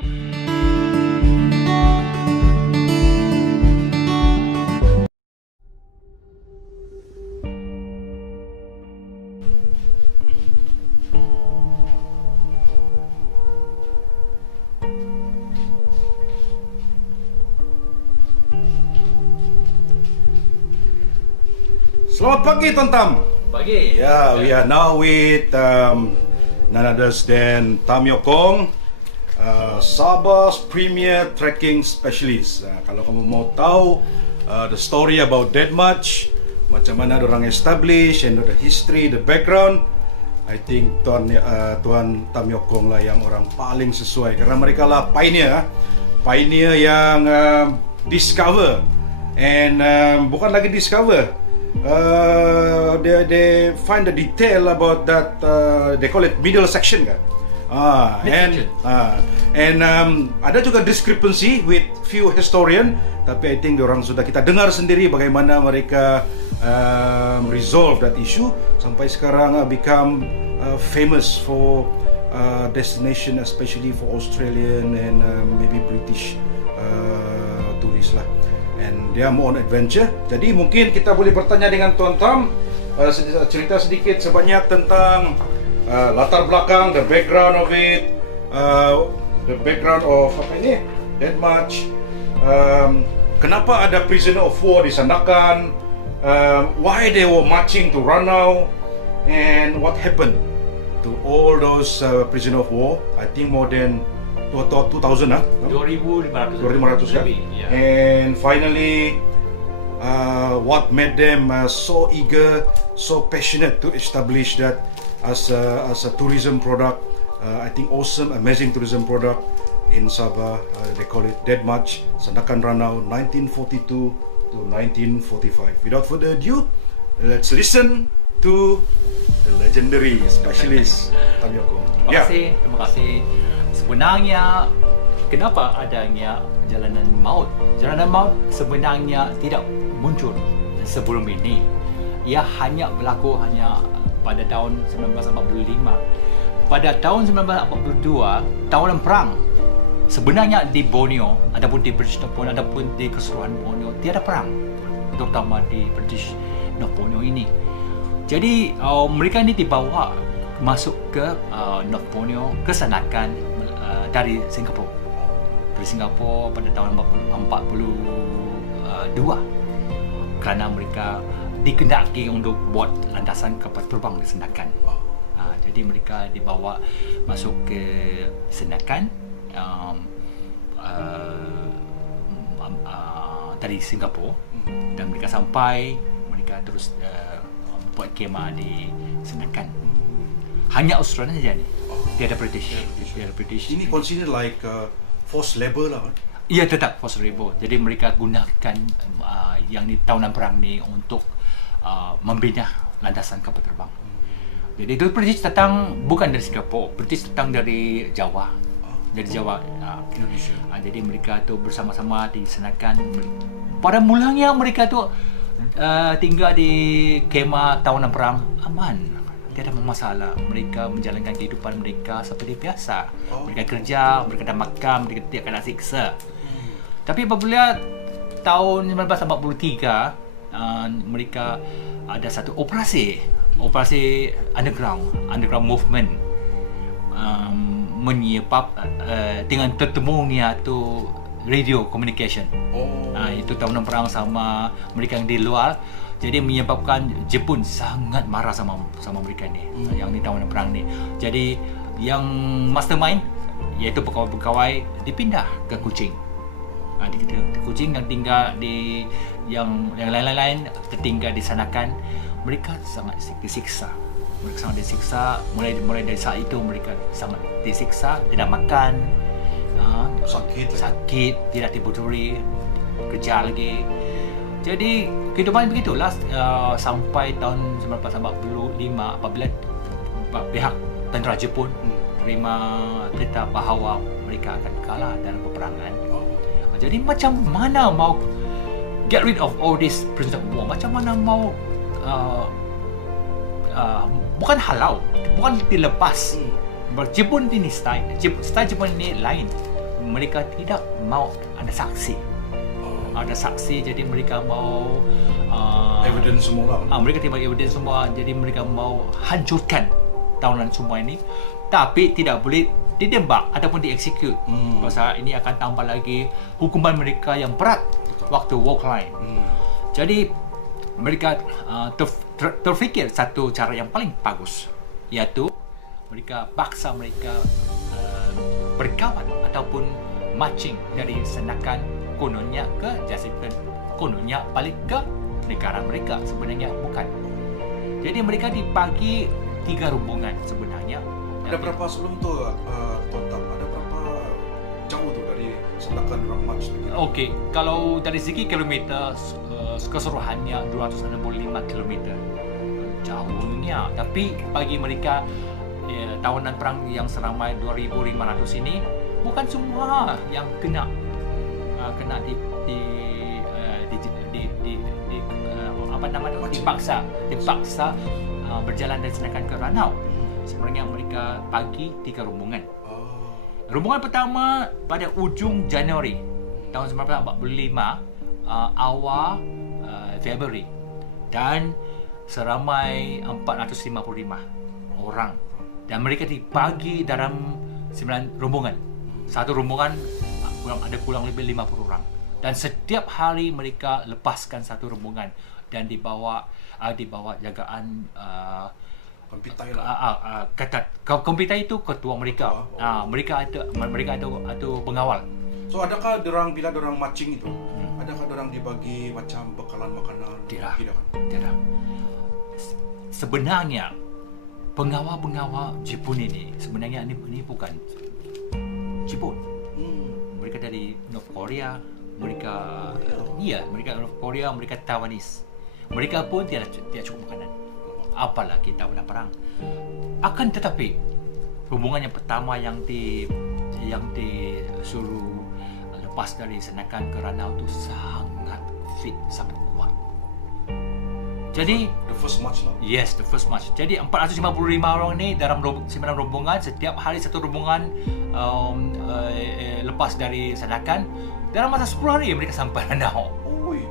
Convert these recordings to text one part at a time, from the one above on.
Selamat pagi, Tuan Tam. Pagi. Yeah, we are now with none others than Tam Yokong, Sabah's premier trekking specialist. Kalau kamu mau tahu the story about Dead March, macam mana orang establish and the history, the background, I think Tuan Tam Yokong lah yang orang paling sesuai karena mereka lah pioneer yang discover and bukan lagi discover. They find the detail about that. They call it middle section, kan? And ada juga discrepancy with few historian. Tapi I think orang sudah kita dengar sendiri bagaimana mereka resolve that issue sampai sekarang become famous for destination, especially for Australian and maybe British tourists lah. And they are more on adventure. Jadi mungkin kita boleh bertanya dengan Tuan Tam, cerita sedikit sebanyak tentang latar belakang, the background of it, the background of apa ini, Dead March. Kenapa ada prisoner of war di Sandakan? Why they were marching to Ranau? And what happened to all those prisoner of war? I think more than 2,000 lah. 2,500 kan? Yeah. And finally, what made them so eager, so passionate to establish that as a tourism product? I think awesome, amazing tourism product in Sabah. They call it Dead March, Sandakan Ranau, 1942 to 1945. Without further ado, let's listen to the legendary specialist Tam Yokong. Terima kasih. Sebenarnya kenapa adanya jalanan maut? Jalanan maut sebenarnya tidak muncul sebelum ini. Ia hanya berlaku pada tahun 1945. Pada tahun 1942, tahunan perang. Sebenarnya di Borneo ataupun di British North Borneo ataupun di keseluruhan Borneo tiada perang, terutama di British North Borneo ini. Jadi mereka ini dibawa masuk ke North Borneo ke Sandakan dari Singapura. Dari Singapura pada tahun 1942 kerana mereka dikendaki untuk buat landasan kapal terbang di Sandakan. Jadi mereka dibawa masuk ke Sandakan dari Singapura dan mereka sampai, mereka terus buat kemah di Sandakan. Hanya Australia saja ni. Tiada British. Ini considered like forced labor lah. Ia tetap forced labor. Jadi mereka gunakan yang di tahunan perang ni untuk membina landasan kapal terbang. Jadi itu British datang bukan dari Singapura, British datang dari Jawa. Dari Jawa, Indonesia. Jadi mereka tu bersama-sama di Sandakan. Pada mulanya mereka tu tinggal di kemah tahunan perang aman. Tiada masalah. Mereka menjalankan kehidupan mereka seperti biasa. Mereka kerja, mereka dah makan, mereka tidak kena siksa. Tapi apabila tahun 1943, mereka ada satu operasi underground movement, menyebab dengan tertemunya tu radio communication. Itu tahunan perang sama mereka yang di luar. Jadi menyebabkan Jepun sangat marah sama mereka ni, yang di tahunan perang ni. Jadi yang mastermind, iaitu pegawai-pegawai, dipindah ke Kuching. Di Kuching yang tinggal di yang lain-lain tertinggal di Sandakan. Mereka sangat disiksa. Mulai dari saat itu mereka sangat disiksa, tidak makan, sakit, tidak tiduri, kerja lagi. Jadi kehidupan begitulah sampai tahun 1945 apabila pihak tentera Jepun terima berita bahawa mereka akan kalah dalam peperangan. Jadi macam mana mau get rid of all this prisoner of war? Macam mana mau bukan halau, bukan dilepas. Jepun ini style Jepun ini lain. mereka tidak mau ada saksi. Ada saksi, jadi mereka mau Evidence semula. mereka tidak mau evidence semua, jadi mereka mau hancurkan tahunan semua ini, tapi tidak boleh ditembak ataupun dieksekut. Pasal ini akan tambah lagi hukuman mereka yang berat waktu walk line. Jadi mereka terfikir satu cara yang paling bagus, iaitu mereka paksa mereka berkawan ataupun marching dari senakan kononnya ke Jasipen, kononnya balik ke negara mereka, sebenarnya bukan. Jadi mereka dibagi 3 rombongan sebenarnya. Ada berapa sebelum tu total? Ada berapa jauh tu dari senakan orang march? Okey, kalau dari segi kilometer keseluruhannya 265 kilometer. Jauhnya, tapi bagi mereka tahunan perang yang seramai 2,500 ini bukan semua yang kena apa nama itu, dipaksa berjalan dari Senakan ke Ranau. Sebenarnya mereka bagi 3 rombongan. Rombongan pertama pada ujung Januari tahun 1945, awal Februari, dan seramai 455 orang, dan mereka dibagi dalam 9 rombongan. Satu rombongan ada kurang lebih 50 orang, dan setiap hari mereka lepaskan satu rombongan dan dibawa jagaan Kompitai lah. ketat. Kompitai itu ketua mereka. Mereka ada pengawal. So adakah bila dorang marching itu, adakah dorang dibagi macam bekalan makanan? Tidak. Kan? Sebenarnya pengawal Jepun ini sebenarnya ini bukan Jepun. Mereka dari North Korea, mereka North Korea, mereka Taiwanese. Mereka pun tidak cukup makanan. Apalagi tahunan perang. Akan tetapi rombongan yang pertama yang disuruh lepas dari Senakan ke Ranau itu sangat fit, sangat kuat. Jadi The first march lah. yes, the first march. Jadi 455 orang ni dalam 9 rombongan, setiap hari satu rombongan lepas dari Senakan. Dalam masa 10 hari mereka sampai Ranau.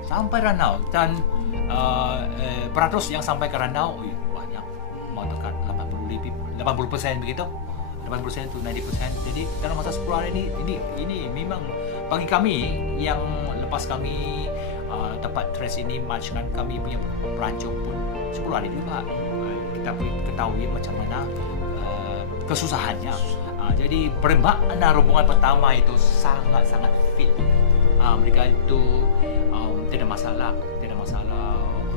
Sampai Ranau, dan peratus yang sampai ke Ranau banyak, mau dekat 80% begitu. 80% to 90%. Jadi dalam masa 10 hari ini memang bagi kami yang lepas kami tempat trace ini march kan, kami punya pelancong pun 10 hari juga. Kita ketahui macam mana kesusahannya. Jadi bermakna rombongan pertama itu sangat fit. Mereka itu tidak masalah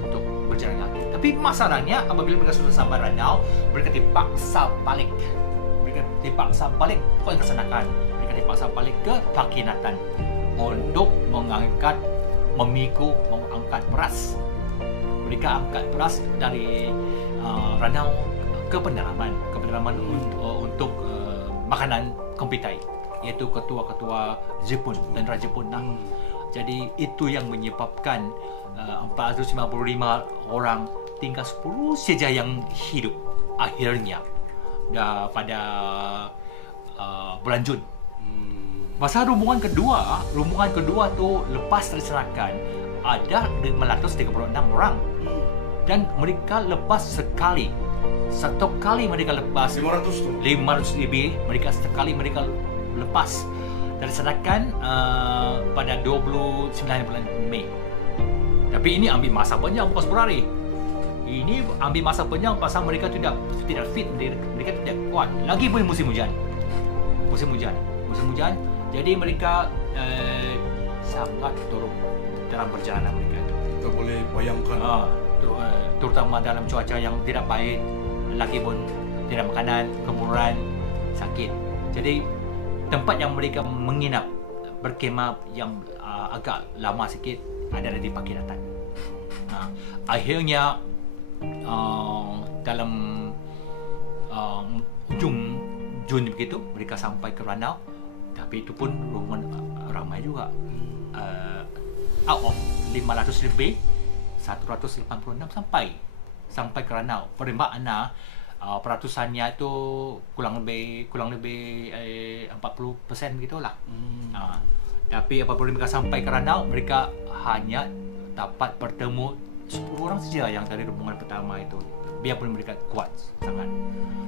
untuk berjalan kaki. Tapi masalahnya apabila mereka sudah sampai Ranau, mereka dipaksa balik. Bukan ke Senakan. Mereka dipaksa balik ke Pakinatan untuk mengangkat beras. Mereka angkat beras dari Ranau ke pendalaman untuk makanan Kompitai, iaitu ketua-ketua Jepun dan Raja Jepun. Jadi itu yang menyebabkan 455 orang tinggal 10 saja yang hidup akhirnya pada bulan Jun. Masa rombongan kedua tu lepas dari Senakan ada 536 orang, dan mereka lepas sekali. Satu kali mereka lepas 500 lebih. Mereka lepas dari Senakan pada 29 bulan Mei. Tapi ini ambil masa panjang, bukan 10 hari. Ini ambil masa panjang pasal mereka tidak fit, mereka tidak kuat. Lagi pun musim hujan. Jadi mereka sangat turun dalam perjalanan mereka itu. Kita boleh bayangkan. Terutama dalam cuaca yang tidak baik, lagi pun tidak makanan, kemuran, sakit. Jadi tempat yang mereka menginap, berkemah yang agak lama sikit ada di Pakinatan. Akhirnya dalam ujung Jun begitu mereka sampai ke Ranau, tapi itu pun rombongan ramai juga. Out of 500 lebih, 186 sampai ke Ranau. Bermakna peratusannya itu kurang lebih 40% begitulah. Tapi apabila mereka sampai ke rundown, mereka hanya dapat bertemu 10 orang saja yang dari rombongan pertama itu, biarpun mereka kuat sangat.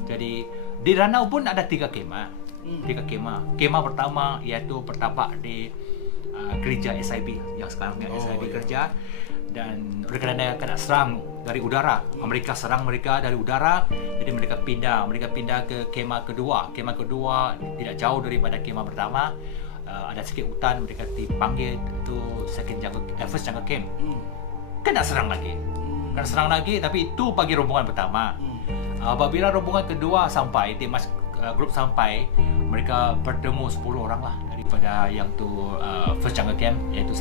Jadi di rundown pun ada 3 kemah. 3 kemah. Kemah pertama iaitu bertapak di gereja SIB yang sekarang SIB kerja, dan kerana kena serang dari udara, Amerika serang mereka dari udara, jadi mereka pindah ke kemah kedua. Kemah kedua tidak jauh daripada kemah pertama. Ada sikit hutan, mereka dipanggil itu first jungle camp. Kena serang lagi, tapi itu bagi rombongan pertama. Apabila rombongan kedua sampai, grup sampai, mereka bertemu 10 orang lah daripada yang tu first jungle camp, iaitu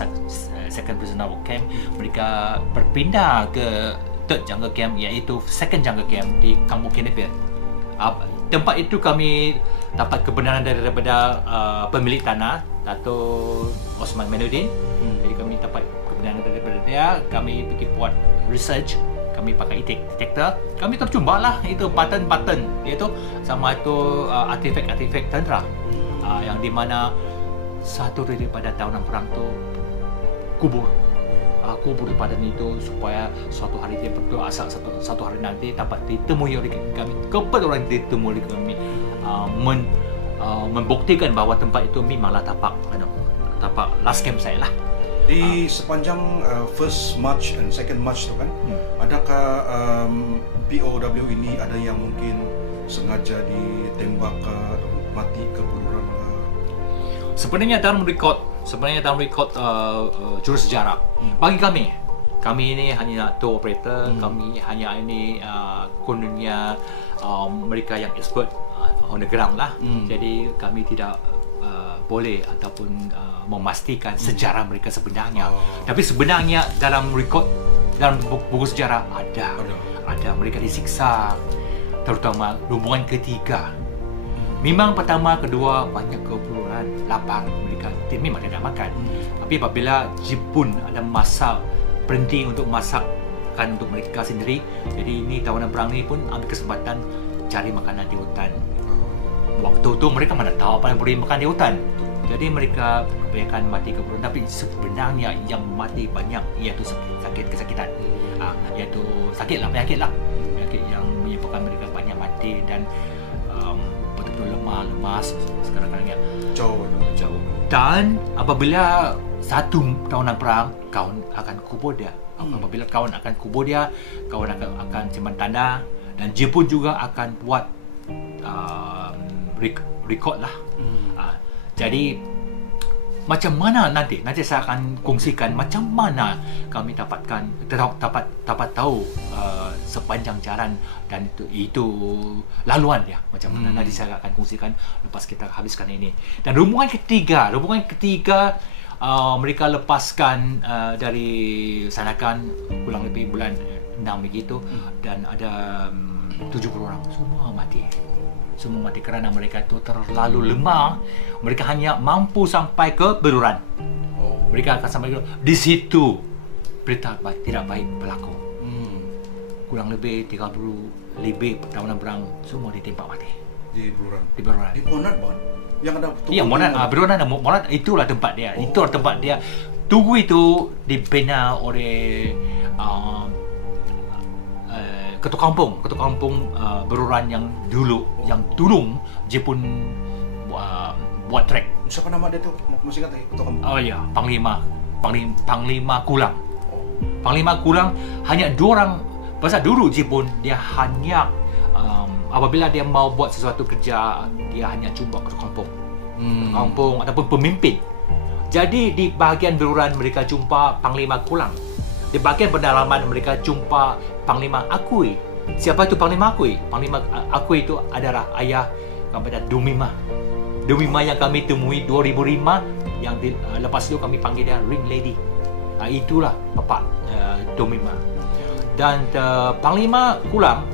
second prisoner camp. Mereka berpindah ke third jungle camp, iaitu second jungle camp di Kampung Kenepir. Tempat itu kami dapat kebenaran daripada pemilik tanah, Dato' Osman Menudin. Jadi kami dapat kebenaran daripada dia. Kami pergi buat research. Kami pakai detektor. Kami terjumpa lah itu pattern, iaitu sama itu artifak tentera, yang di mana satu daripada tahunan perang tu kubur di padan itu, supaya suatu hari dia berdoa satu hari nanti dapat ditemui oleh kami. Kebetulan ditemui oleh kami, membuktikan bahawa tempat itu memanglah tapak last camp saya lah. Di sepanjang first march and second march tu kan, adakah POW ini ada yang mungkin sengaja ditembak atau mati ke buruan? Sebenarnya dalam rekod jurus sejarah, bagi kami ini hanya tour operator, kami hanya ini kononnya mereka yang expert on the ground lah. Jadi kami tidak boleh ataupun memastikan sejarah mereka sebenarnya. Tapi sebenarnya dalam rekod, dalam buku sejarah ada mereka disiksa, terutama rombongan ketiga. Memang pertama, kedua banyak keperluan, lapar, mereka memang tidak makan. Tapi apabila Jepun ada masak, berhenti untuk masakkan untuk mereka sendiri, jadi ini tawanan perang ni pun ambil kesempatan cari makanan di hutan. Waktu tu mereka mana tahu apa yang boleh makan di hutan. Jadi mereka kebanyakan mati keperluan. Tapi sebenarnya yang mati banyak iaitu kesakitan, iaitu penyakit yang menyebabkan mereka banyak mati dan betul-betul lemah, lemas sekarang-kadangnya jauh. Dan apabila satu tahunan perang, kawan akan kubur dia. Apabila kawan akan kubur dia, kawan akan simpan tanda, dan Jepun juga akan buat record lah. Jadi macam mana nanti saya akan kongsikan macam mana kami dapat tahu sepanjang jalan, dan itu laluan dia macam mana. Nanti saya akan kongsikan lepas kita habiskan ini. Dan rombongan ketiga mereka lepaskan dari Sanakan kurang lebih bulan 6 begitu, dan ada 70 orang semua mati kerana mereka itu terlalu lemah. Mereka hanya mampu sampai ke Beruran. Mereka akan sampai di situ berita tidak baik berlaku. Kurang lebih 30 lebih tahunan perang semua ditembak mati di Beruran. Di Monad bang, yang ada Beruran ada Monad, itulah tempat dia. Itulah tempat dia. Tugu itu dibina oleh ketua kampung Beruran yang dulu yang tolong Jepun buat trek. Siapa nama dia tu? Masih ingat ketua kampung? Oh ya, Panglima Kulang. Panglima Kulang hanya 2 orang. Pasal dulu Jepun dia hanya apabila dia mau buat sesuatu kerja, dia hanya jumpa ketua kampung ataupun pemimpin. Jadi di bahagian Beruran mereka jumpa Panglima Kulang. Di bahagian pedalaman mereka jumpa Panglima Akui. Siapa itu Panglima Akui? Panglima Akui itu adalah ayah kepada Domima yang kami temui 2005, yang lepas itu kami panggil dia Ring Lady. Itulah Bapak Domima. Dan Panglima Kulang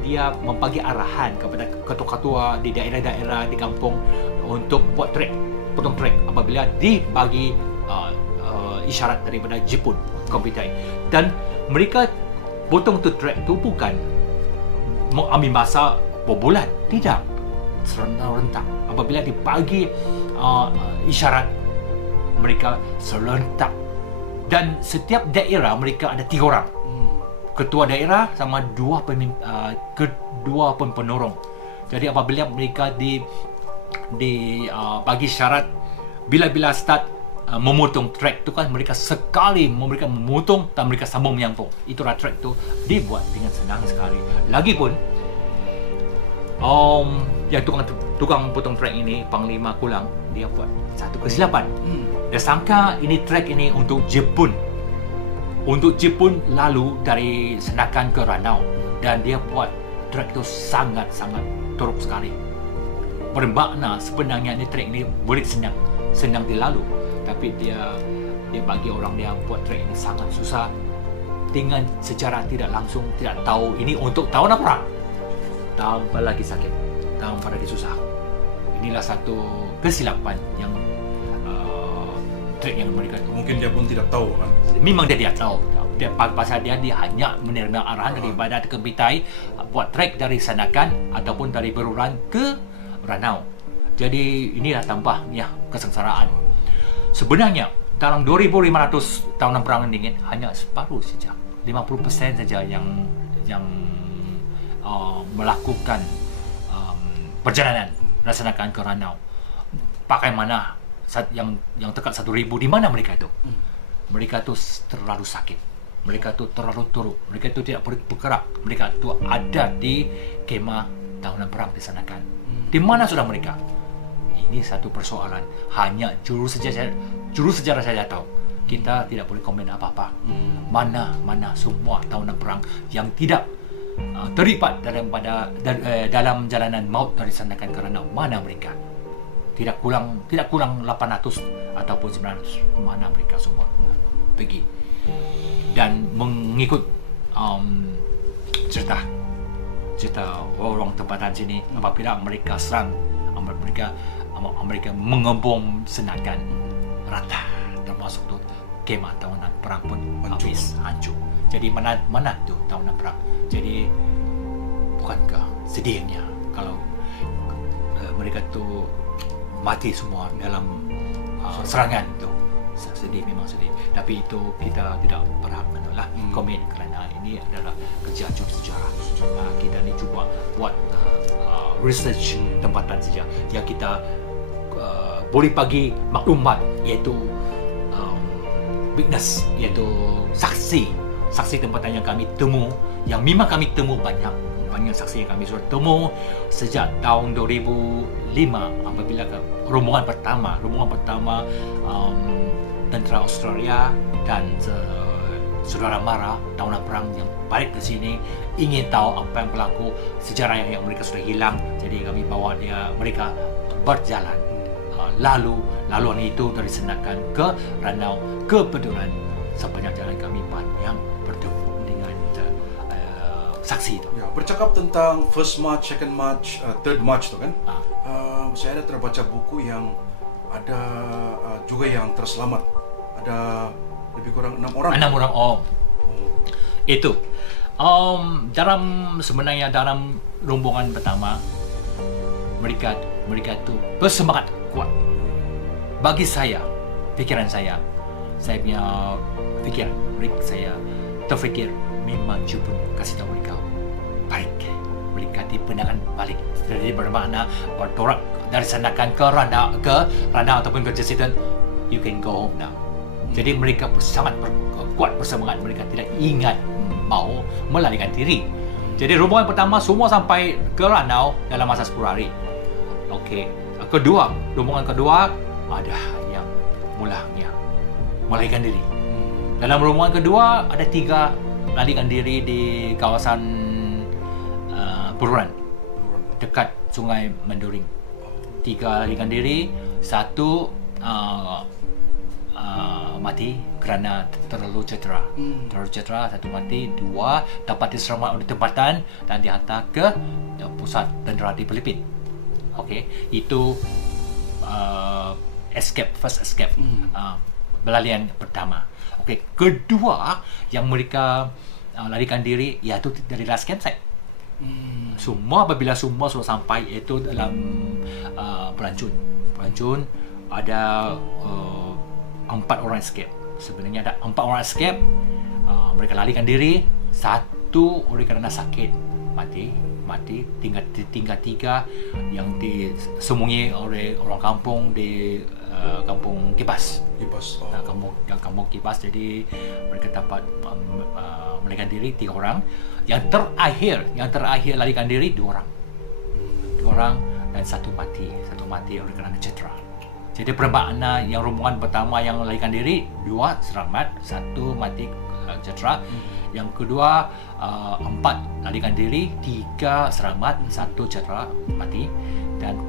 dia membagi arahan kepada ketua-ketua di daerah-daerah di kampung untuk buat potong trek apabila dibagi isyarat daripada Jepun komputer. Dan mereka potong tu trek tu bukan mengambil masa berbulan. Tidak, serentak. Apabila dibagi isyarat, mereka serentak. Dan setiap daerah mereka ada 3 orang. Ketua daerah sama 2 penorong. Jadi apabila mereka bagi syarat, bila start memotong track tu kan, mereka mereka memotong dan mereka sambung menyambung. Itulah track tu dibuat dengan senang sekali. Lagipun yang tukang potong track ini, Panglima Kulang, dia buat satu kesilapan. Dia sangka ini track ini untuk Jepun. Untuk Jepun lalu dari Senakan ke Ranau, dan dia buat track itu sangat-sangat teruk sekali. Bermakna sebenarnya ini track ini boleh senang dilalu, tapi dia bagi orang dia buat track ini sangat susah dengan secara tidak langsung, tidak tahu ini untuk tahun apa, tambah lagi sakit, tambah lagi susah. Inilah satu kesilapan yang track yang mereka, Mungkin dia pun tidak tahu kan. memang dia tidak tahu. Pasal dia hanya menerima arahan daripada Kebitai buat trek dari Sanakan ataupun dari Beruran ke Ranau. Jadi inilah tambahnya kesengsaraan. Sebenarnya dalam 2.500 tahunan perang dingin hanya separuh saja, 50% saja yang melakukan perjalanan Sanakan ke Ranau. Pakai mana yang dekat 1.000, di mana mereka itu? Mereka itu terlalu sakit. Mereka itu terlalu turuk. Mereka itu tidak boleh bergerak. Mereka itu ada di kemah tahunan perang di Sanakan. Di mana sudah mereka? Ini satu persoalan. Hanya juru sejarah saja tahu. Kita tidak boleh komen apa-apa. Mana semua tahunan perang yang tidak terlibat dalam jalanan maut dari Sanakan ke Ranau. Mana mereka? Tidak kurang 800 ataupun 900. Mana mereka semua pergi? Dan mengikut cerita orang tempatan sini, apabila mereka serang, mereka mengebom Senakan rata, termasuk tu kemah tahunan perang pun habis, hancur. Jadi mana tu tahunan perang? Jadi bukankah sedihnya kalau mereka tu mati semua dalam serangan tu? Sedih, memang sedih. Tapi itu kita tidak berhak menolak komen, kerana ini adalah kerja juru sejarah. Kita ni cuba buat research tempatan saja yang kita boleh bagi maklumat, iaitu witness, iaitu saksi tempatan yang kami temu, yang memang kami temu banyak saksi yang kami sudah temu sejak tahun 2005 apabila rombongan pertama tentera Australia dan saudara Mara tahunan perang yang balik ke sini ingin tahu apa yang berlaku, sejarah yang mereka sudah hilang. Jadi kami bawa mereka berjalan laluan itu dari Senakan ke Ranau ke Beduran. Sepanjang jalan kami banyak bertemu dengan saksi itu. Ya, bercakap tentang first march, second march, third march tu kan. Saya ada terbaca buku yang ada juga yang terselamat. Ada lebih kurang 6 orang. 6 orang. Itu. Sebenarnya dalam rombongan pertama mereka itu bersemangat kuat. Bagi saya, pikiran saya punya pikiran, saya terfikir memang Jepun kasih tahu mereka balik. Mereka dipenangkan balik. Jadi bermakna bertorak dari Sanakan ke Ranau ataupun ke Jesitan, you can go home now. Jadi mereka sangat kuat bersemangat, mereka tidak ingat mau melarikan diri. Jadi rombongan pertama semua sampai ke Ranau dalam masa 10 hari. Okey. Rombongan kedua ada yang mulanya melarikan diri. Dalam rombongan kedua ada 3 melarikan diri di kawasan Beruran dekat Sungai Menduring. 3 melarikan diri, 1 mati kerana terlalu cedera. 1 mati, 2 dapat diselamatkan di tempatan dan dihantar ke pusat tentera di Filipina. Okey, itu first escape, berlarian pertama. Okey, kedua yang mereka larikan diri iaitu dari last campsite. Semua apabila semua sudah sampai itu dalam pelancun. Pelancun ada 4 orang escape. Sebenarnya ada 4 orang escape. Mereka larikan diri. 1 oleh kerana sakit mati. Tinggal 3 yang disemunyi oleh orang kampung di kampung Kipas. Kampung Kipas. Jadi mereka dapat melarikan diri 3 orang. Yang terakhir larikan diri 2 orang. 2 orang dan 1 mati oleh kerana cedera. Jadi bermakna yang rombongan pertama yang larikan diri 2 selamat, 1 mati cedera. Yang kedua 4 larikan diri, 3 selamat, 1 cedera mati. Dan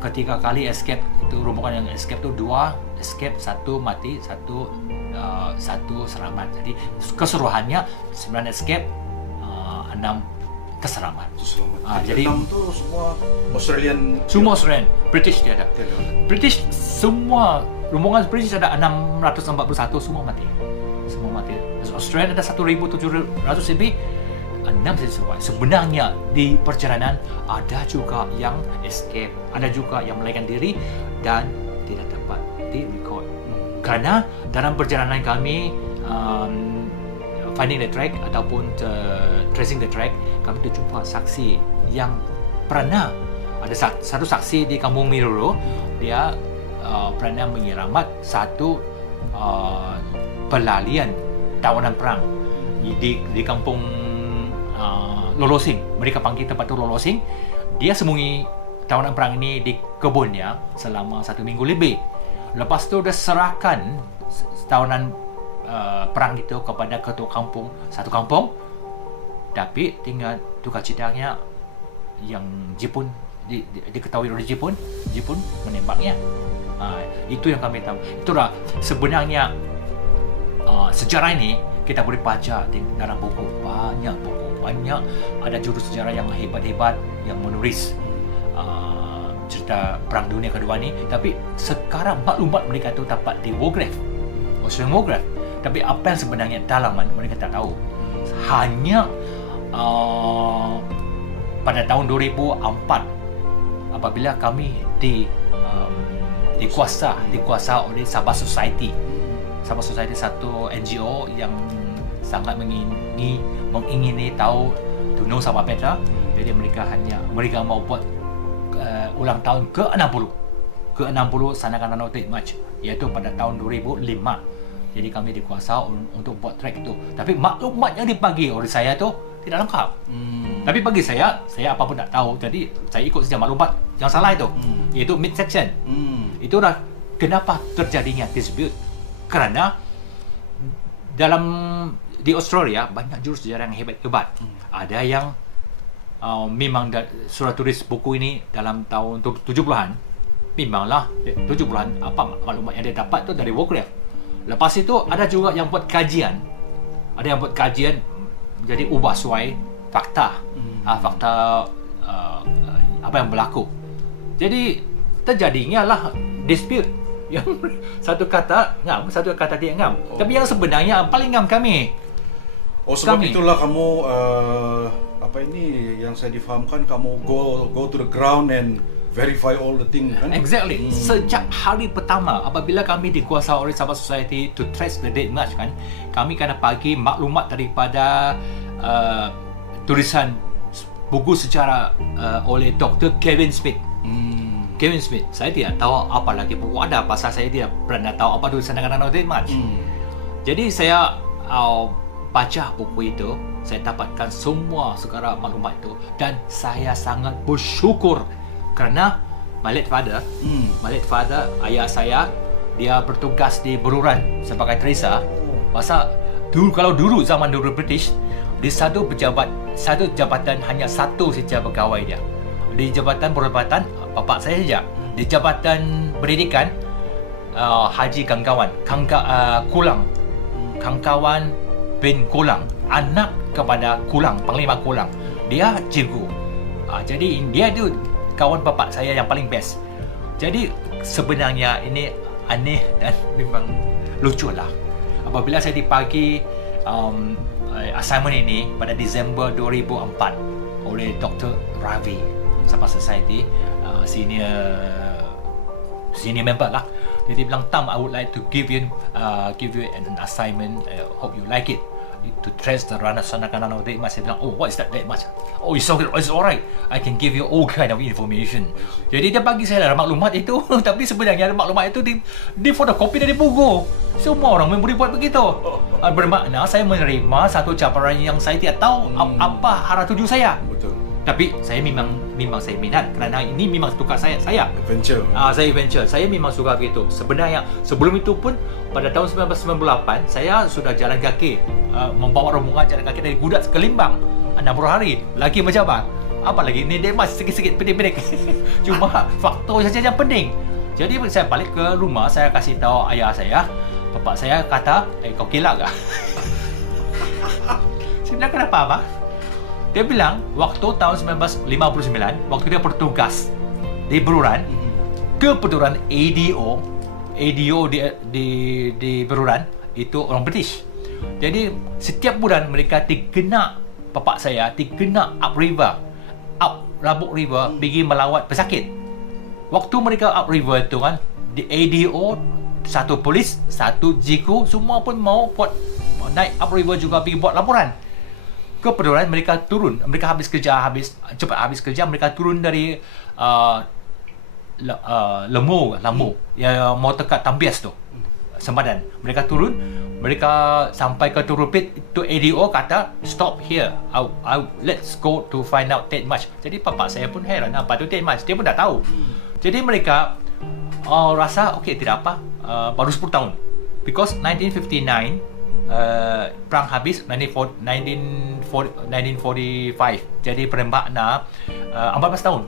ketiga kali escape itu, rombongan yang escape tu 2 escape, 1 mati, 1 selamat. Jadi keseluruhannya 9 escape, 6 keselamat. Jadi 6 tu semua Australian. British dia ada. British semua rombongan British ada 641 semua mati. Australia ada 1,700 lebih, 6 sesuai. Sebenarnya di perjalanan ada juga yang escape, ada juga yang melarikan diri dan tidak dapat di-record. Kerana dalam perjalanan kami finding the track ataupun tracing the track, kami terjumpa saksi yang pernah ada satu saksi di Kampung Miroro. Dia pernah menyelamat satu pelarian tawanan perang di kampung Lolosing. Mereka panggil tempat itu Lolosing. Dia sembunyi tawanan perang ini di kebunnya selama 1 minggu lebih. Lepas tu dia serahkan tawanan perang itu kepada ketua kampung, satu kampung. Tapi tinggal duka citanya yang Jepun diketahui oleh Jepun menembaknya. Itu yang kami tahu. Itulah sebenarnya sejarah ini kita boleh baca dalam buku, banyak ada juru sejarah yang hebat-hebat yang menulis cerita Perang Dunia Kedua ni. Tapi sekarang maklumat mereka tu dapat di Wargrave, Australian Wargrave. Tapi apa yang sebenarnya dalaman mereka tak tahu. Hanya pada tahun 2004 apabila kami dikuasa oleh Sabah Society. Sabah Society satu NGO yang sangat mengingini tahu to know Sabah better. Jadi mereka mau buat ulang tahun ke-60 Sanakan Danau Trade March, iaitu pada tahun 2005. Jadi kami dikuasa untuk buat track itu. Tapi maklumat yang dibagi oleh saya tu tidak lengkap. Tapi bagi saya apa pun tak tahu. Jadi saya ikut saja maklumat yang salah itu. Iaitu mid section. Itulah kenapa terjadinya dispute. Kerana di Australia banyak juru sejarah yang hebat-hebat. Ada yang memang surat tulis buku ini dalam tahun 70-an. Memanglah 70-an apa maklumat yang dia dapat tu dari Wargrave. Lepas itu ada juga yang buat kajian. Ada yang buat kajian jadi ubah suai fakta. Fakta apa yang berlaku. Jadi terjadinya lah dispute. Yang satu kata ngam, satu kata tidak ngam. Tapi yang sebenarnya paling ngam kami. Sebab itulah kamu yang saya difahamkan, kamu go to the ground and verify all the thing kan? Exactly. Sejak hari pertama apabila kami dikuasa oleh Sabah Society to trace the date match kan, kami kena bagi maklumat daripada tulisan buku sejarah oleh Dr. Kevin Smith. Kevin Smith, saya tidak tahu apa lagi buku ada, pasal saya tidak pernah tahu apa tulisan dengan Danau Trade March. Jadi saya baca buku itu, saya dapatkan semua segala maklumat itu, dan saya sangat bersyukur kerana my late father, ayah saya, dia bertugas di Beruran sebagai Teresa. Pasal kalau dulu zaman British, di satu jabatan hanya satu saja pegawai dia. Di jabatan perubatan bapak saya saja. Di jabatan pendidikan Haji Kangkawan bin Kulang, anak kepada Kulang, Panglima Kulang. Dia cikgu. Jadi dia tu kawan bapak saya yang paling best. Jadi sebenarnya ini aneh dan memang lucu lah. Apabila saya dibagi assignment ini pada Disember 2004 oleh Dr. Ravi, Sabah Society, senior member lah. Jadi dia bilang, Tam, I would like to give you an assignment. Hope you like it. To trace the Sanakan Ranau Date Match. Saya bilang, oh, what is that date match? Oh, it's alright. I can give you all kind of information. Jadi dia bagi saya maklumat itu. Tapi sebenarnya maklumat itu di fotokopi dari buku. Semua orang boleh buat begitu. Bermakna saya menerima satu cabaran yang saya tidak tahu apa arah tuju saya. Betul. Tapi saya memang saya minat kerana ini memang suka saya. Adventure. Saya adventure. Saya memang suka gitu. Sebenarnya sebelum itu pun pada tahun 1998 saya sudah jalan kaki, membawa rombongan jalan kaki dari Gudat ke Limbang 60 hari lagi menjabat. Apa lagi ni dia masih sikit-sikit pendek-pendek. Cuma faktor saja yang penting. Jadi saya balik ke rumah, saya kasih tahu ayah saya. Bapak saya kata, kau gila ke? Saya bilang, kenapa apa? Dia bilang, waktu tahun 1959, waktu dia bertugas di Beruran, kebetulan ADO di Beruran itu orang British. Jadi setiap bulan mereka dikena, bapak saya dikena up Rabuk River pergi melawat pesakit. Waktu mereka up river itu kan, di ADO, satu polis, satu jiku, semua pun mau buat naik up river juga pergi buat laporan. Kebetulan mereka turun, mereka cepat habis kerja, mereka turun dari Lembu yang mau dekat Tambias tu, Sempadan. Mereka turun, mereka sampai ke Turupit, tu ADO kata stop here, let's go to find out Ted March. Jadi papa saya pun heran, apa tu Ted March, dia pun dah tahu. Jadi mereka rasa okey, tidak apa, baru 10 tahun, because 1959 perang habis 1945. Jadi bermakna 14 tahun.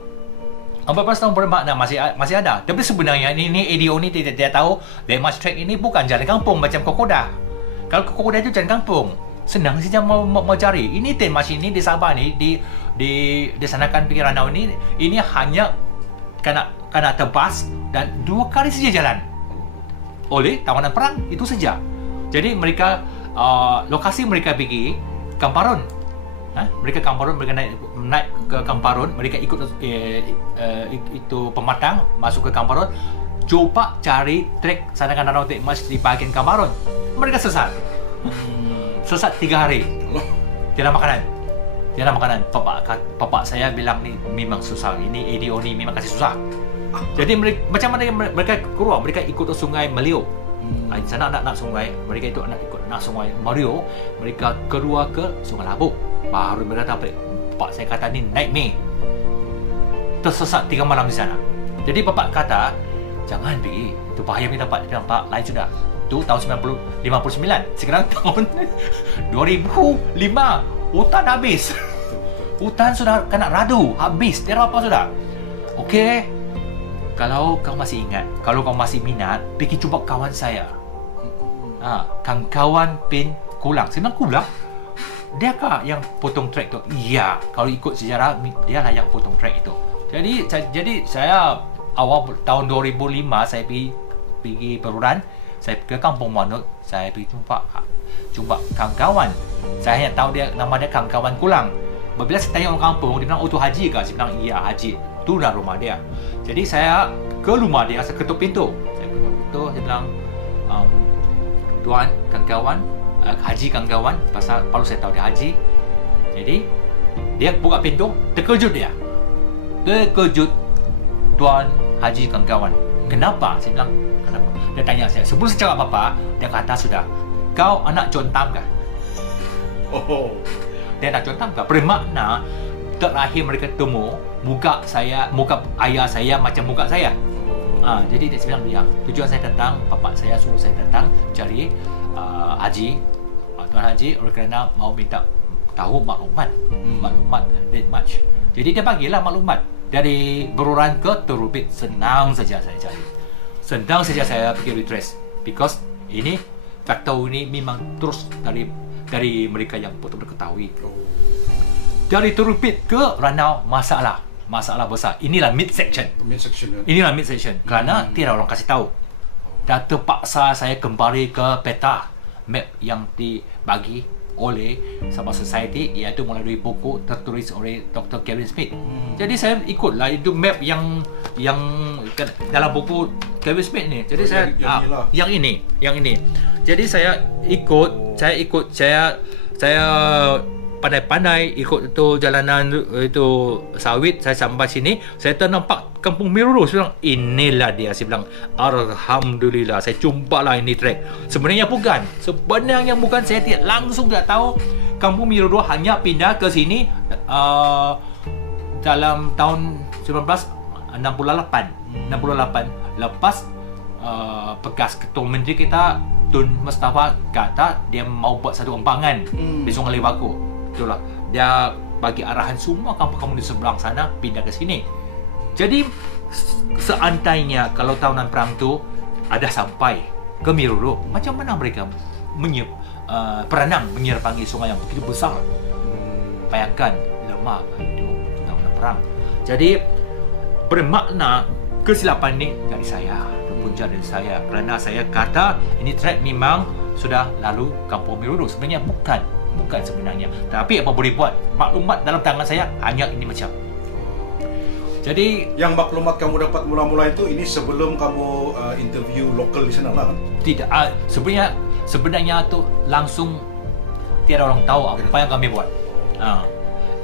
14 tahun bermakna masih ada. Tapi sebenarnya ini ADO ni dia tahu Demarch Track ini bukan jalan kampung macam Kokoda. Kalau Kokoda itu jalan kampung, senang saja mau cari. Ini Demarch ini di Sabah ni di sanakan pergi Ranau ini hanya kena tebas dan 2 kali saja jalan oleh tawanan perang, itu saja. Jadi mereka lokasi mereka pergi Kamparon. Mereka naik ke Kamparon, mereka ikut itu pematang masuk ke Kamparon, coba cari trek Sanakan Ranau Ted March di bahagian Kamparon. Mereka sesat 3 hari. Tiada makanan. Bapak saya bilang ni memang susah. Ini ADO ni memang kasih susah. Jadi macam mana mereka keluar? Mereka ikut sungai Meliu. Di sana nak sungai, mereka itu nak sungai Meliu. Mereka keluar ke Sungai Labuk. Baru mereka dapat. Bapak saya kata ni nightmare. Tersesat 3 malam di sana. Jadi bapak kata, jangan pergi. Itu bahaya kita dapat. Dia nampak lain sudah. Itu tahun 1959. Sekarang tahun 2005. Hutan habis. Hutan sudah kena radu. Habis. Dia apa sudah? Okey. Kalau kau masih ingat, kalau kau masih minat, pergi cuba kawan saya. Kawan Pin Kulang. Saya bilang Kulang? Dia kah yang potong trek tu? Iya, kalau ikut sejarah dia lah yang potong trek itu. Jadi saya awal tahun 2005 saya pergi Beruran, saya ke Kampung Manut, saya pergi jumpa kawan-kawan. Saya hanya tahu nama dia kawan Kulang. Bila saya tanya orang kampung, dia bilang, oh tu Haji kah? Saya bilang, iya Haji. Itu dah rumah dia. Jadi saya ke rumah dia, saya ketuk pintu. Saya bilang, tuan kawan-kawan, Haji kawan-kawan, pasal baru saya tahu dia Haji. Jadi dia buka pintu, terkejut tuan Haji kawan-kawan. Kenapa? Saya bilang, kenapa? Dia tanya saya, sebelum saya cakap apa-apa, dia kata sudah, kau anak John Tam kah? Dia anak John Tam kah? Bermakna terakhir mereka temu, muka ayah saya macam muka saya. Jadi dia bilang, ya, tujuan saya datang, bapak saya suruh saya datang cari Haji, Tuan Haji, oleh kerana mau minta tahu maklumat Ted March. Jadi dia bagilah maklumat dari Beruran ke Turupit. Senang saja saya cari, senang saja saya pergi retrace, because ini faktor ini memang terus dari mereka yang betul-betul ketahui. Dari Turupit ke Ranau, masalah besar. Inilah mid section. Inilah mid section. Kerana tidak orang kasih tahu. Dan terpaksa saya kembali ke peta map yang dibagi oleh Sabah Society, iaitu melalui buku tertulis oleh Dr. Kevin Smith. Jadi saya ikutlah itu map yang dalam buku Kevin Smith ni. Jadi yang ini. Jadi saya ikut pandai-pandai ikut itu jalanan itu sawit. Saya sampai sini, saya ternampak Kampung Miruru. Saya bilang, inilah dia. Saya bilang, alhamdulillah, saya jumpa lah ini track. Sebenarnya bukan. Saya langsung tidak tahu Kampung Miruru hanya pindah ke sini dalam tahun 1968. Lepas bekas Ketua Menteri kita Tun Mustafa kata dia mau buat satu empangan di Sungai Lebaku. Itulah, dia bagi arahan semua kampung-kampung di seberang sana pindah ke sini. Jadi seandainya kalau tahunan perang tu ada sampai ke Miruru, macam mana mereka berenang menyeberangi sungai yang begitu besar? Bayangkan, lemah itu tahunan perang. Jadi bermakna kesilapan ni dari saya, berpunca dari saya, kerana saya kata ini track memang sudah lalu Kampung Miruru. Sebenarnya bukan sebenarnya. Tapi apa boleh buat? Maklumat dalam tangan saya hanya ini macam. Jadi yang maklumat kamu dapat mula-mula itu ini sebelum kamu interview lokal di sana lah kan? Tidak. Sebenarnya tu langsung tiada orang tahu apa yang kami buat.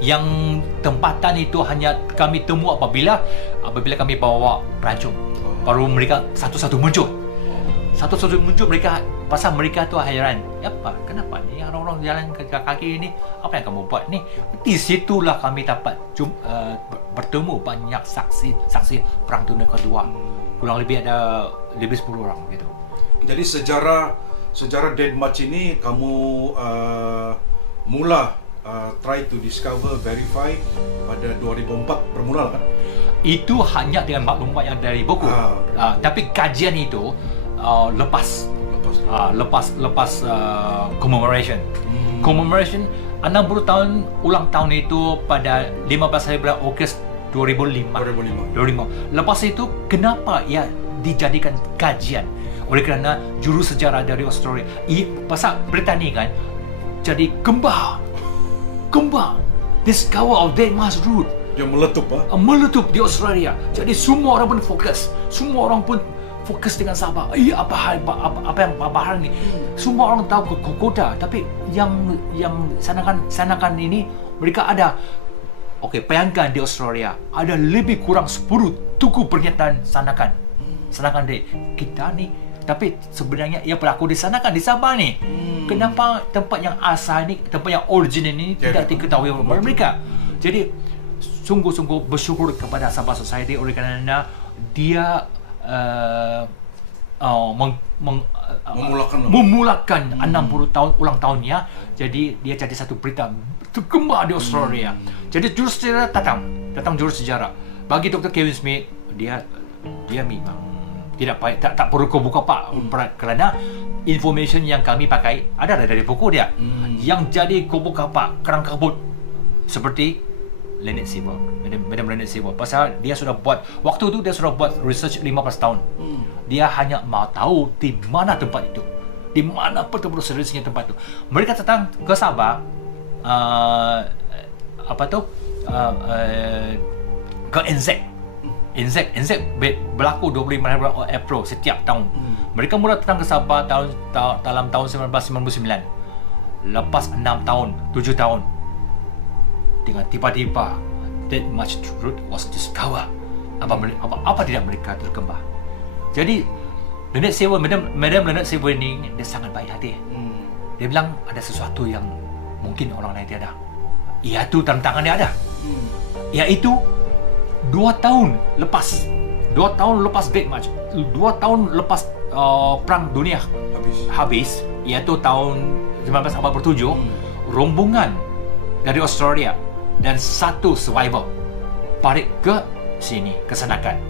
Yang tempatan itu hanya kami temu apabila kami bawa pelancong. Baru mereka satu-satu muncul. Mereka, pasal mereka tu heran. Kenapa ni orang-orang jalan kaki ini? Apa yang kamu buat ni? Di situlah kami dapat bertemu banyak saksi perang dunia kedua. Kurang lebih ada lebih 10 orang gitu. Jadi sejarah Dead March ini kamu mula try to discover, verify pada 2004 bermula kan? Itu hanya dengan maklumat yang dari buku. Tapi kajian itu lepas commemoration. Commemoration 60 tahun ulang tahun itu pada 15 hari bulan Ogos 2005. Lepas itu kenapa ia dijadikan kajian? Oleh kerana juru sejarah dari Australia, pasal Britania kan, jadi kembar discover of Dead March Route. Dia meletup meletup di Australia. Jadi semua orang pun fokus dengan Sabah. Apa hal ni? Semua orang tahu ke Kokoda, tapi yang sanakan ini mereka ada. Okey, bayangkan di Australia ada lebih kurang 10 tuku pernyataan sanakan di kita ni. Tapi sebenarnya ia berlaku di sanakan di Sabah ni. Kenapa tempat yang asal ni, tempat yang original ni tidak diketahui oleh mereka? Jadi sungguh-sungguh bersyukur kepada Sabah Society oleh kerana dia memulakan 60 tahun ulang tahunnya. Jadi dia jadi satu berita terkembar di Australia. Jadi juru sejarah datang juru sejarah. Bagi Dr. Kevin Smith, dia memang tidak perlu kau buka kerana information yang kami pakai ada dari buku dia. Yang jadi kau buka kerang kabut seperti Leonard Sewell, Madam Leonard Sewell. Pasal dia sudah buat, waktu itu dia sudah buat research 15 tahun. Dia hanya mau tahu di mana tempat itu, di mana betul-betul seriusnya tempat itu. Mereka datang ke Sabah, ke NZ berlaku 25 April setiap tahun. Mereka mula datang ke Sabah dalam tahun 1999. Lepas 6 tahun, 7 tahun, dengan tiba-tiba Dead March Route was discovered. Apa tidak mereka terkembar? Jadi Leonard Sewell, Madam Leonard Sewell ni dia sangat baik hati. Dia bilang ada sesuatu yang mungkin orang lain tiada. Iaitu dalam tangan dia ada. Iaitu 2 tahun lepas Dead March, 2 tahun lepas perang dunia habis, iaitu tahun 1947, rombongan dari Australia dan satu survivor balik ke sini, ke Sanakan.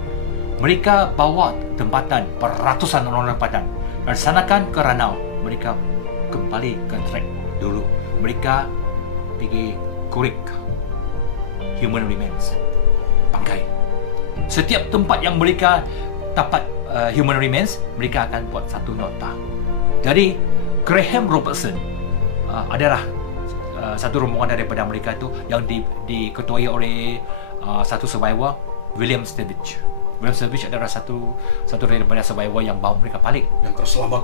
Mereka bawa tempatan beratusan orang tempatan dan Sanakan ke Ranau. Mereka kembali ke track dulu. Mereka pergi kurik human remains, bangkai. Setiap tempat yang mereka dapat human remains, mereka akan buat satu nota. Jadi Graham Robertson adalah satu rombongan daripada mereka tu yang diketuai oleh satu survivor, William Savage. William Savage adalah satu daripada survivor yang bawa mereka balik,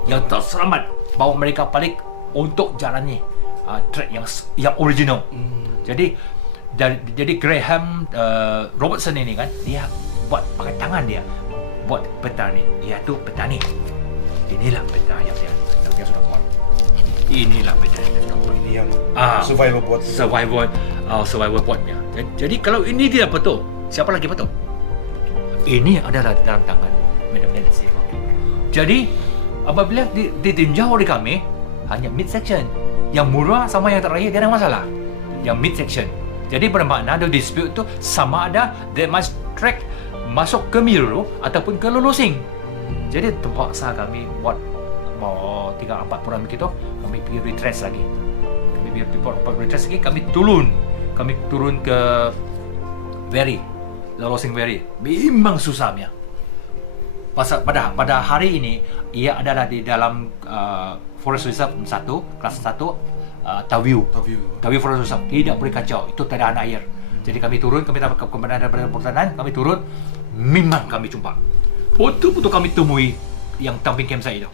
yang terselamat bawa mereka balik untuk jalani trek yang original. Jadi Graham Robertson ini kan, dia buat pakai tangan dia buat peta ni, iaitu peta ni. Inilah peta yang dia sudah buat. Inilah peta yang dia sudah buat. Ini yang survivor buat. Survivor buatnya. Jadi kalau ini tidak betul, siapa lagi betul? Ini adalah dalam tangan Madam Nancy. Jadi apabila ditinjau oleh kami, hanya mid section. Yang murah sama yang terakhir dia ada masalah. Yang mid section. Jadi bermakna the dispute tu sama ada they must track masuk ke Miru ataupun ke Lolosing. Jadi terpaksa kami buat 3-4 bulan begitu, kami pergi retrace lagi. Kami turun ke Valley, Lolosing Valley. Memang susahnya. Pada hari ini ia adalah di dalam Forest Reserve 1, kelas 1, Tawiu Forest Reserve. Tidak boleh kacau, itu tak ada air. Jadi kami turun, kami dapat kebenaran daripada pertahanan, kami turun, memang kami jumpa. Betul-betul kami temui yang camping campsite itu,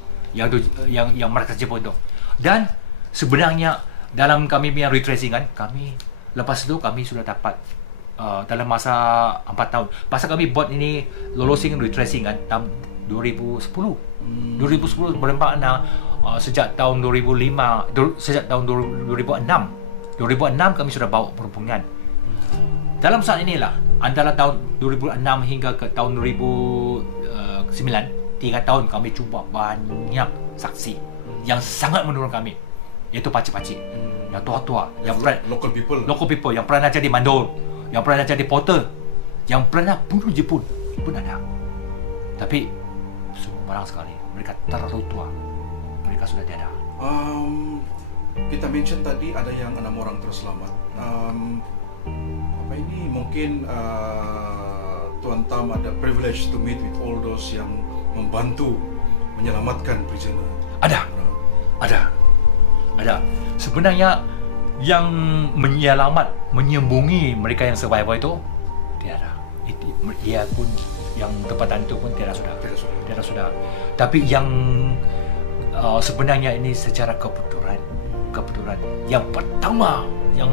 yang markas Jepun itu. Dan sebenarnya dalam kami punya retracingan, kami lepas itu kami sudah dapat dalam masa 4 tahun. Pasal kami buat ini Lolosing retracingan tahun 2010 bermakna sejak tahun 2005, sejak tahun 2006 kami sudah bawa perhubungan. Dalam saat inilah antara tahun 2006 hingga ke tahun 2009, 3 tahun kami cuba banyak saksi yang sangat menurut kami, iaitu pakcik-pakcik, yang tua-tua, yang local people yang pernah jadi mandor, yang pernah jadi porter, yang pernah bunuh Jepun pun ada. Tapi sembarang sekali mereka terlalu tua, mereka sudah tiada. Kita mention tadi ada yang 6 orang terselamat. Apa ini mungkin Tuan Tam ada privilege to meet with all those yang membantu menyelamatkan prisoner. Ada. Sebenarnya yang menyembunyi mereka yang survivor itu tiada. Dia pun yang tempatan itu pun tiada sudah. Tapi yang sebenarnya ini secara kebetulan yang pertama, yang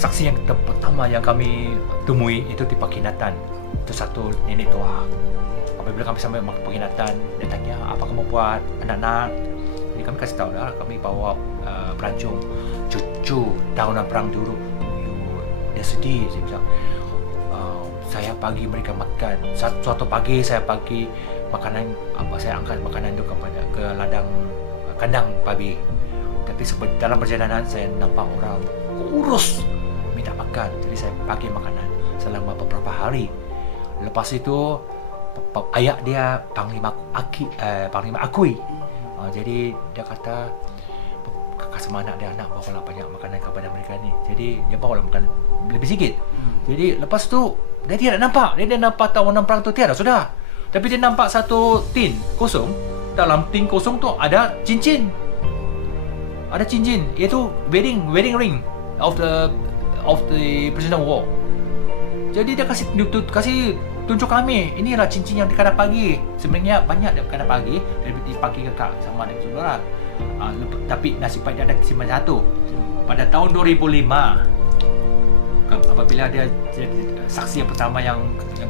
saksi yang pertama yang kami temui itu di Pakinatan. Itu satu nenek tua. Apabila kami sampai Pakinatan, dia tanya, apa kamu buat anak-anak? Jadi kami kasih tahu dah, kami bawa pelancong cucu tahunan perang dulu. Dia sedih, saya bilang. Saya bagi mereka makan. Suatu pagi saya bagi makanan, saya angkat makanan itu ke ladang kandang babi. Tapi dalam perjalanan saya nampak orang kurus minta makan. Jadi saya bagi makanan selama beberapa hari. Lepas itu ayah dia Panglima Akui. Jadi dia kata kakak sama anak dia, nak bawalah banyak makanan kepada mereka ni. Jadi dia bawalah makan lebih sikit. Jadi lepas tu dia tidak nampak. Dia nampak tawanan perang tu tiada sudah. Tapi dia nampak satu tin kosong. Dalam tin kosong tu ada cincin. Ada cincin, iaitu wedding ring of the prisoner of war. Jadi dia kasih tunjuk kami, inilah cincin yang dia pagi. Sebenarnya banyak dia kena pagi, dia dipagi ke kak sama dengan saudara. Tapi nasib baik dia ada simpan satu. Pada tahun 2005, apabila dia saksi yang pertama yang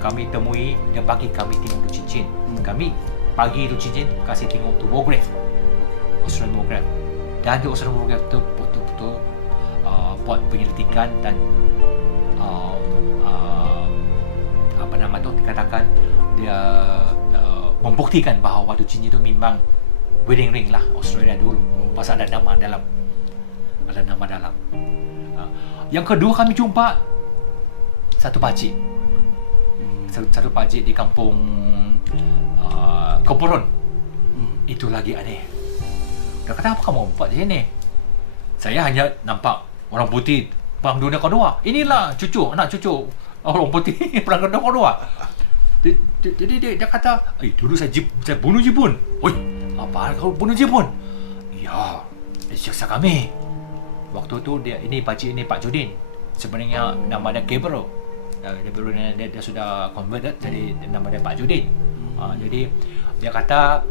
kami temui, dia bagi kami tengok tu cincin. Kami bagi tu cincin, kasih tengok tu war grave, Australian war grave. Dan di Australian war grave tu betul-betul buat penyelidikan dan dikatakan dia membuktikan bahawa tu cincin itu memang wedding ring lah Australia dulu. Pasal ada nama dalam. Yang kedua kami jumpa satu pakcik di kampung Koporon. Itu lagi aneh. Dia kata, apa kamu buat di sini? Saya hanya nampak orang putih perang dunia kedua. Inilah anak cucu orang putih perang dunia kedua. Jadi dia kata, dulu saya bunuh Jepun. Oi, apa kau bunuh Jepun? Ya, Ya, dia siksa kami. Waktu tu ini Pak Judin. Sebenarnya nama dia Gabriel. Dia sudah converted jadi nama dia Pak Judin. Jadi dia kata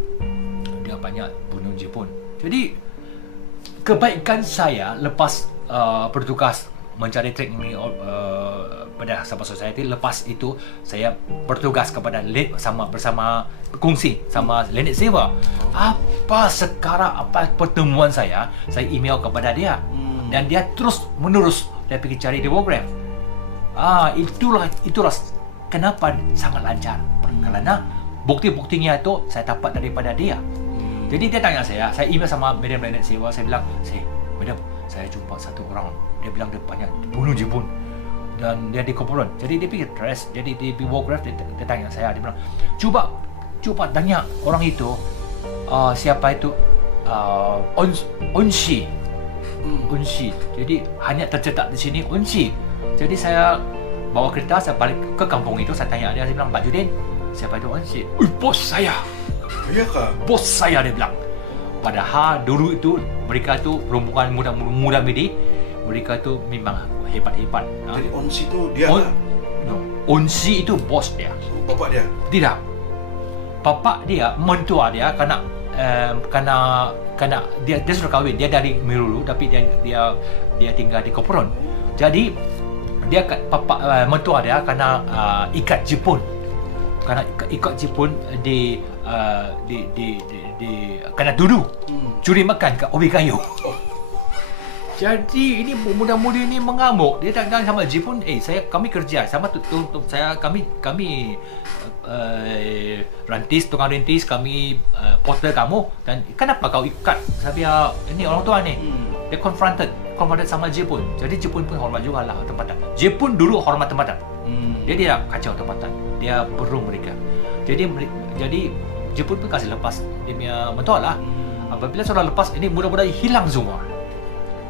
dia banyak bunuh Jepun. Jadi kebaikan saya lepas bertugas mencari track ini pada Sabah Society, lepas itu saya bertugas kepada bersama kongsi sama Lenet Sewa. Apa pertemuan saya email kepada dia dan dia terus menerus dia pergi cari di Wargrave. Itulah kenapa sangat lancar, kerana bukti-buktinya itu saya dapat daripada dia. Jadi dia tanya saya email sama Madam Lenet Sewa, saya bilang, Madam, saya jumpa satu orang, dia bilang dia banyak bunuh Jepun dan dia di Koporon. Jadi dia pergi stress, jadi di Wargrave dia tanya saya, dia bilang, cuba tanya orang itu siapa itu Onshi. Jadi hanya tercetak di sini Onshi. Jadi saya bawa kereta, saya balik ke kampung itu, saya tanya dia, saya bilang, Pak Judin, siapa itu Onshi? Bos saya. Iya kah? Bos saya, dia bilang. Padahal dulu itu mereka tu rombongan muda mudi, mereka tu memang hebat-hebat. Jadi Onshi itu dia lah? Onshi itu bos dia. Bapak dia? Tidak. Bapak dia, mentua dia karena dia sudah kahwin, dia dari Merulu tapi dia tinggal di Koporon. Jadi dia mentua dia karena ikat Jepun. Karena ikat Jepun kena tuduh curi makan kat ubi kayu. Jadi ini muda-mudi ni mengamuk. Dia datang sama Jepun, kami kerja sama kami tukang rantis, kami porter kamu, dan kenapa kau ikat saya ini orang tua ni? Dia confronted sama Jepun. Jadi Jepun pun hormat jugalah tempatan. Jepun dulu hormat tempatan. Dia tidak kacau tempatan. Dia berung mereka. Jadi Jepun pun kasih lepas dia punya mentua lah. Apabila sudah lepas, ini mudah-mudahan hilang semua.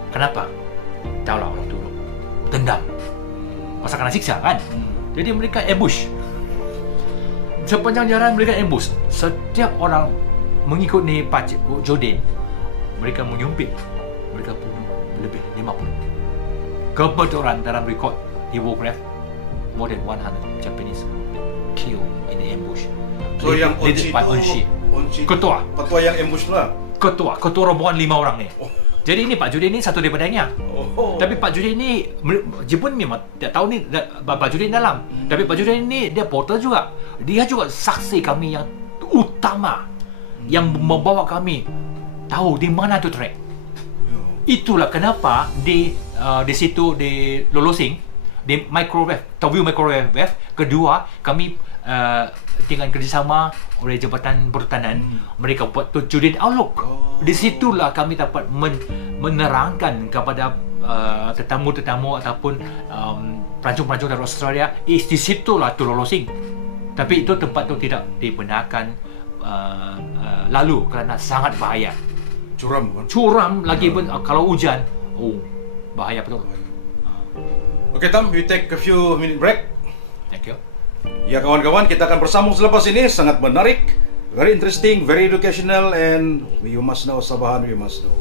Kenapa? Tahulah orang dulu dendam, pasal kena siksa kan. Jadi mereka ambush. Sepanjang jalan mereka ambush. Setiap orang mengikut ni Pak Jodin, mereka menyumpit. Mereka bunuh lebih 50. Kebetulan dalam rekod di Wargrave, more than 100 Japanese killed in the ambush. So yang Onshi ketua yang ambush lah. Ketua rombongan 5 orang ni. Jadi ini Pak Judin ni satu daripadanya. Tapi Pak Judin ni Jepun memang tak tahu ni Pak Judin dalam. Tapi Pak Judin ni dia porter juga. Dia juga saksi kami yang utama yang membawa kami tahu di mana tu track. Itulah kenapa di situ di Lolosing di Towview Microwave kedua kami dengan kerjasama oleh Jabatan Perhutanan, mereka buat Judin Outlook. Di situlah kami dapat menerangkan kepada tetamu-tetamu ataupun pelancong-pelancong dari Australia, di situlah tu Lolosing. Tapi itu tempat tu tidak dibenarkan lalu kerana sangat bahaya. Curam lagi pun kalau hujan, bahaya betul. Okay Tam, we take a few minute break. Thank you. Ya kawan-kawan, kita akan bersambung selepas ini. Sangat menarik, very interesting, very educational, and you must know Sabahan, we must know.